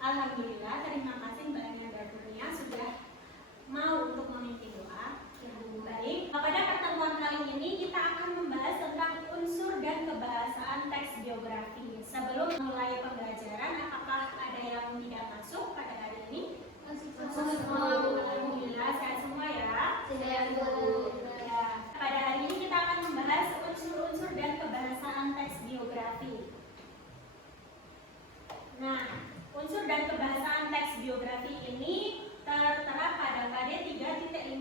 Alhamdulillah, terima kasih Mbak Nia Kurnia sudah mau untuk memimpin doa. Baik, pada pertemuan kali ini kita akan membahas tentang unsur dan kebahasaan teks biografi. Sebelum mulai pembelajaran, apakah ada yang tidak masuk pada hari ini? Alhamdulillah, sehat semua ya. Ya, pada hari ini kita akan membahas unsur-unsur dan kebahasaan teks biografi. Nah, unsur dan kebahasaan teks biografi ini tertera pada KD 3.15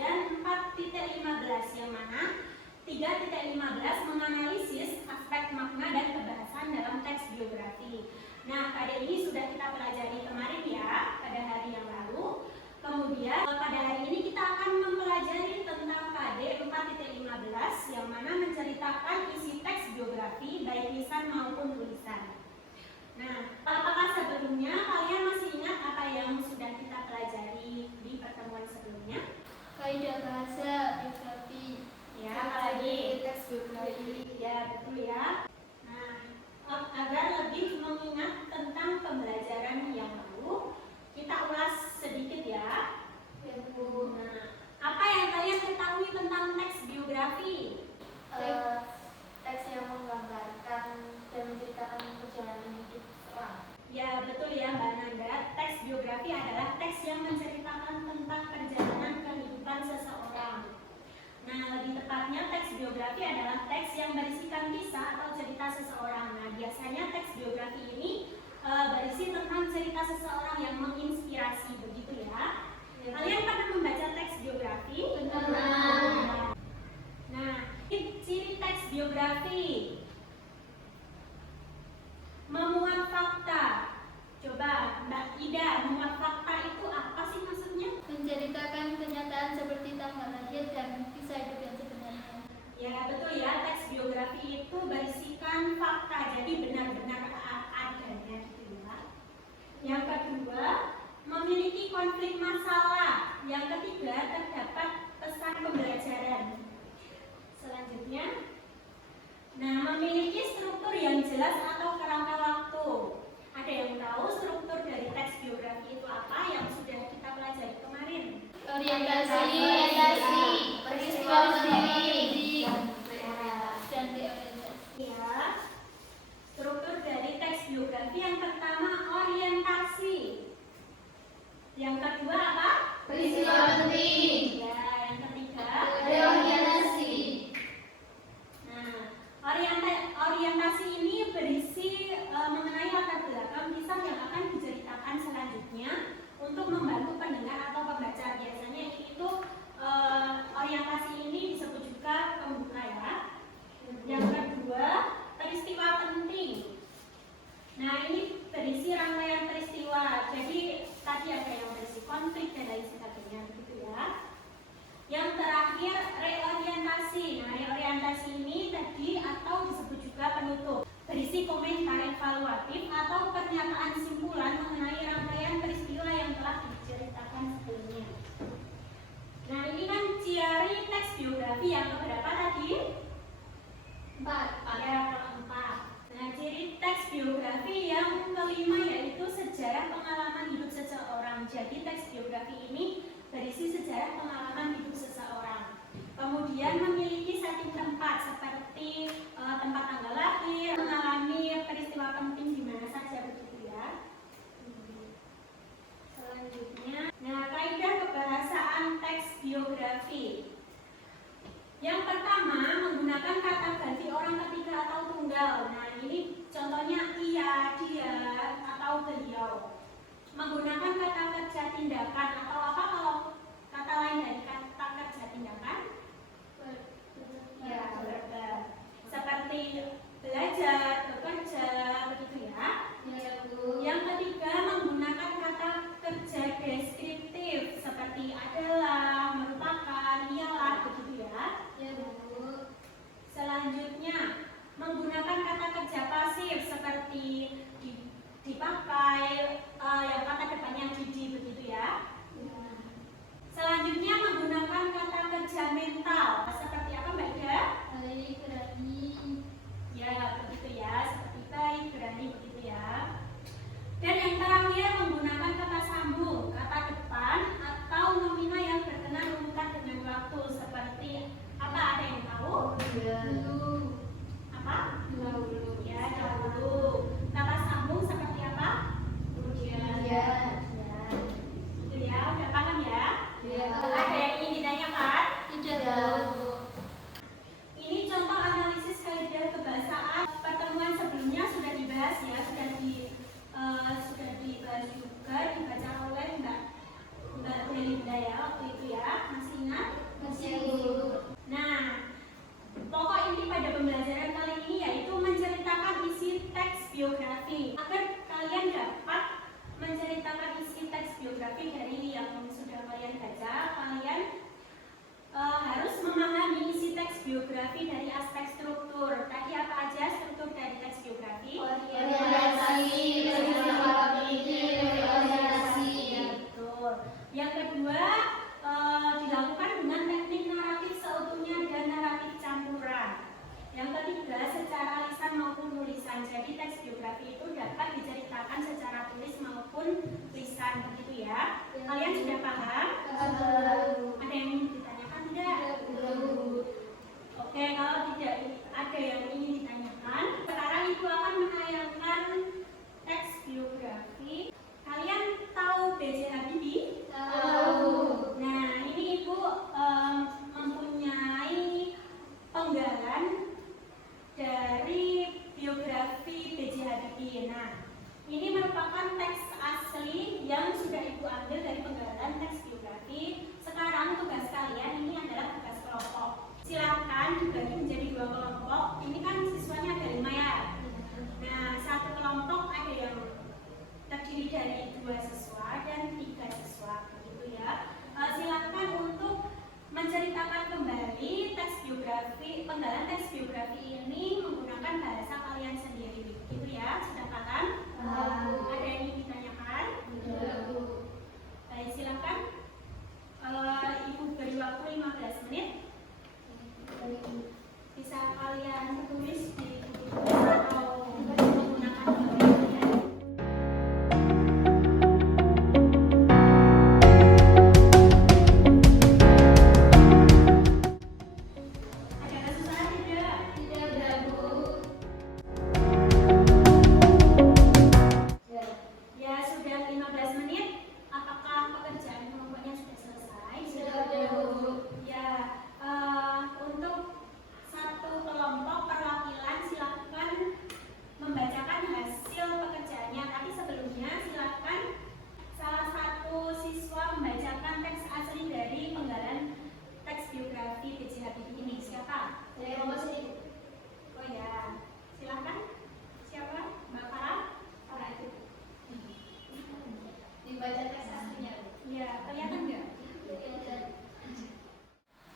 dan 4.15, yang mana 3.15 menganalisis aspek makna dan kebahasaan dalam teks biografi. Nah, KD ini sudah kita pelajari kemarin ya, pada hari yang lalu. Kemudian pada hari ini kita akan mempelajari tentang KD 4.15 yang mana menceritakan isi teks biografi baik lisan maupun tulisan. Nah, apakah sebelumnya kalian masih ingat apa yang sudah kita pelajari di pertemuan sebelumnya? Kaidah bahasa biografi. Ya, apalagi teks biografi. Ya, betul ya. Nah, agar lebih mengingat tentang pembelajaran yang lalu, kita ulas sedikit ya. Ya, Bu. Nah, apa yang kalian ketahui tentang teks biografi? Teks yang menggambarkan dan menceritakan perjalanan hidup seseorang. Ya, betul ya Mbak Nanda. Teks biografi adalah teks yang menceritakan tentang perjalanan kehidupan seseorang. Nah, lebih tepatnya teks biografi adalah teks yang berisikan kisah atau cerita seseorang. Nah, biasanya teks biografi ini berisi tentang cerita seseorang yang menginspirasi, begitu ya. Kalian pernah membaca teks biografi? Pernah. Nah, ciri teks biografi: memuat fakta. Coba Mbak Ida, memuat fakta itu apa sih maksudnya? Menceritakan kenyataan seperti tanggal lahir dan kisah hidup yang sebenarnya. Ya, betul ya, teks biografi itu berisikan fakta, jadi benar-benar adanya gitu ya. Yang kedua, memiliki konflik masalah. Yang ketiga, terdapat pesan pembelajaran. Selanjutnya, nah, memiliki struktur yang jelas atau kerangka waktu. Ada yang tahu struktur dari teks biografi itu apa yang sudah kita pelajari kemarin? Orientasi, peristiwa penting, dan reorientasi. Ya, struktur dari teks biografi yang pertama orientasi. Yang kedua apa? Peristiwa penting. Ya, yang ketiga Reorientasi. Nah, orientasi ini berisi mengenai latar belakang kisah yang akan diceritakan selanjutnya untuk membantu pendengar atau pembaca. Biasanya itu orientasi ini disebut juga pembuka ya. Yang kedua, peristiwa penting. Nah, ini berisi rangkaian peristiwa. Jadi tadi ada yang berisi konflik dan lain sebagainya, begitu ya. Yang terakhir, reorientasi. Nah, reorientasi ini tadi atau disebut juga penutup, berisi komentar evaluatif atau pernyataan simpulan mengenai rangkaian peristiwa yang telah diceritakan sebelumnya. Nah, ini kan ciri teks biografi yang keberapa tadi? 4. Ya, keempat. Nah, ciri teks biografi yang kelima yaitu sejarah pengalaman hidup seseorang. Jadi teks biografi ini berisi sejarah pengalaman hidup seseorang. Kemudian memiliki setting tempat seperti tempat tanggal lahir, mengalami peristiwa penting di mana saja, begitu ya. Selanjutnya, nah, kaidah kebahasaan teks biografi. Yang pertama, menggunakan kata ganti orang ketiga atau tunggal. Nah, ini contohnya ia, dia, atau beliau. Menggunakan kata kerja tindakan atau apa kalau kata lain dari kata kerja tindakan? Ya, verb. Seperti belajar, bekerja, begitu ya. Ya, Bu. Yang ketiga, menggunakan kata kerja deskriptif seperti adalah, merupakan, ialah, begitu ya. Ya, Bu. Selanjutnya, menggunakan kata kerja pasif seperti dipakai, yang kata depannya didi, begitu ya. Selanjutnya, menggunakan kata kerja mental seperti apa Mbak Ida? Baik, berani. Ya, begitu ya, seperti baik, berani, begitu ya. Dan yang terakhir Iya. Itu ya, udah paham ya? Iya. Ada yang ingin ditanyakan? Tidak. Ini contoh analisis kaidah kebahasaan. Pertemuan sebelumnya sudah dibahas ya, sudah dibahas juga, dibaca oleh Mbak Belinda ya waktu itu ya, masih ingat? Masih, Bu. Nah, pokok inti pada pembelajaran kali ini yaitu menceritakan isi teks biografi. Agar kalian dapat menceritakan isi teks biografi dari yang sudah kalian baca, kalian harus memahami isi teks biografi dari aspek struktur. Tadi apa aja struktur dari teks biografi? Orientasi, orientasi. Ya, betul. Yang kedua, dilakukan dengan teknik naratif seutuhnya dan naratif campuran. Yang ketiga, secara lisan maupun tulisan. Jadi teks biografi itu dapat diceritakan secara tulis maupun lisan, begitu ya. Kalian sudah paham? Ada yang ingin ditanyakan tidak? Oke, kalau tidak ada yang ingin ditanyakan, sekarang Ibu akan menayangkan teks biografi. Kalian tahu B.J. Habibie? Tahu. Nah, ini Ibu mempunyai penggalan dari biografi B.J. Habibie. Nah, ini merupakan teks asli yang sudah Ibu ambil dari penggalan teks biografi. Sekarang tugas kalian ini adalah tugas kelompok. Silakan dibagi menjadi 2 kelompok. Ini kan siswanya ada 5 ya. Nah, satu kelompok ada yang terdiri dari 2 siswa dan 3 siswa, begitu ya. Silakan untuk menceritakan kembali teks biografi, penggalan teks biografi ini menggunakan bahasa kalian sendiri, begitu ya. Sudah paham? Ada yang ingin ditanyakan? Baik, silakan. Ibu beri waktu 15 menit. Bisa kalian tulis di buku atau menggunakan dompet. Ada kesusahan tidak? Tidak, Bu. Ya, sudah 15 menit. Apakah pekerjaan kelompoknya sudah selesai? Sudah, Bu. Ya, untuk satu kelompok perwakilan silakan membacakan hasil pekerjaannya. Tapi sebelumnya silakan salah satu siswa membacakan teks asli dari penggalan teks biografi B.J. Habibie ini. Siapa? Saya mau sih. Oh ya, silakan. Siapa? Mbak Farah? Farah itu. Dibaca teks aslinya, Bu. Iya, kelihatan nggak?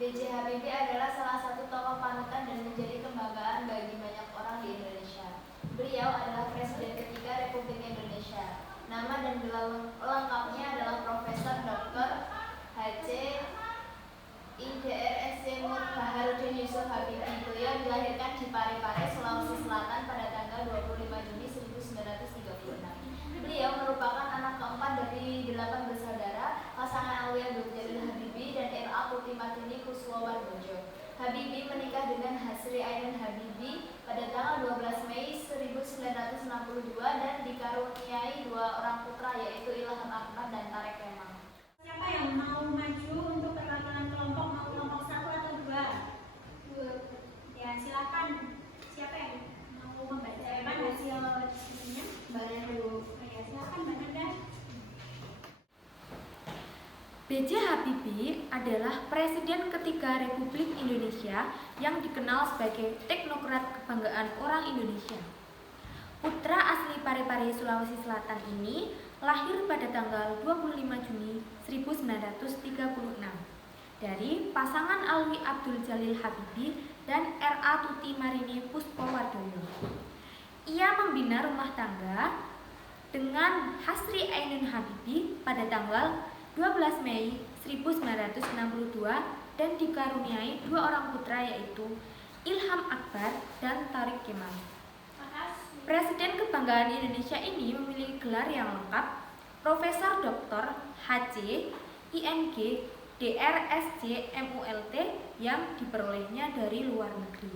B.J. Habibie adalah salah satu tokoh panutan dan menjadi kebanggaan bagi banyak orang di Indonesia. Beliau adalah Presiden ketiga Republik Indonesia. Nama dan gelar lengkapnya adalah Profesor Dr. H.C. IDRSC Mut Baharudin Yusuf Habibie. Beliau dilahirkan di Parepare, Sulawesi Selatan pada tanggal 25 Juni 1936. Beliau merupakan anak keempat dari 8 bersaudara, pasangan Alwi Abdul Jalil Habibie dan R.A. Putri Martini Kuswowardojo. Habibie menikah dengan Hasri Ainun Habibie pada tanggal 12 Mei 1962 dan dikaruniai 2 orang putra yaitu Ilham Akbar dan Tareq Kemal. Siapa yang mau maju untuk perwakilan kelompok, mau kelompok 1 atau 2? Ya, silakan. Siapa yang mau membaca hasil diskusinya? Mbak Nanda. Oh ya, silakan Mbak Nanda. B.J. Habibie adalah Presiden ketiga Republik Indonesia yang dikenal sebagai teknokrat kebanggaan orang Indonesia. Putra asli Parepare, Sulawesi Selatan ini lahir pada tanggal 25 Juni 1936 dari pasangan Alwi Abdul Jalil Habibie dan R.A. Tuti Marini Kuswowardojo. Ia membina rumah tangga dengan Hasri Ainun Habibie pada tanggal 12 Mei 1962 dan dikaruniai 2 orang putra yaitu Ilham Akbar dan Tareq Kemal. Presiden kebanggaan Indonesia ini memiliki gelar yang lengkap Profesor Dr. H.C. ING DRSC MULT yang diperolehnya dari luar negeri.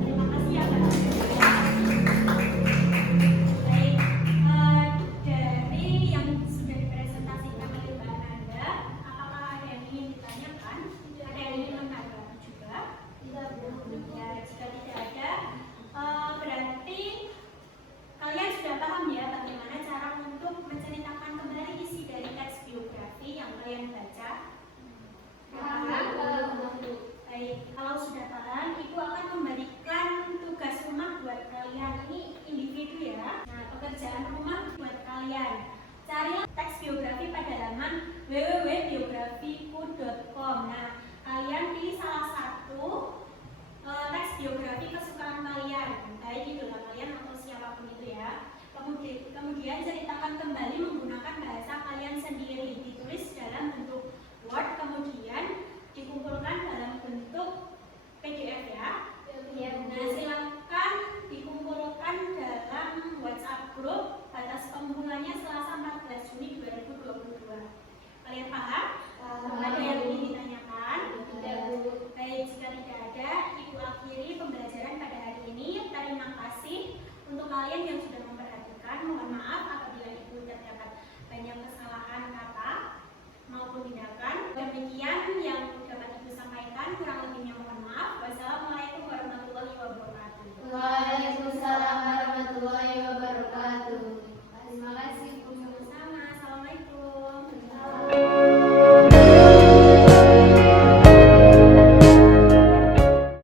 Terima kasih ya Mbak. Baik, pekerjaan rumah buat kalian. Carilah teks biografi pada laman www.biografiku.com. Nah, kalian pilih salah satu teks biografi kesukaan kalian, kayak gitu.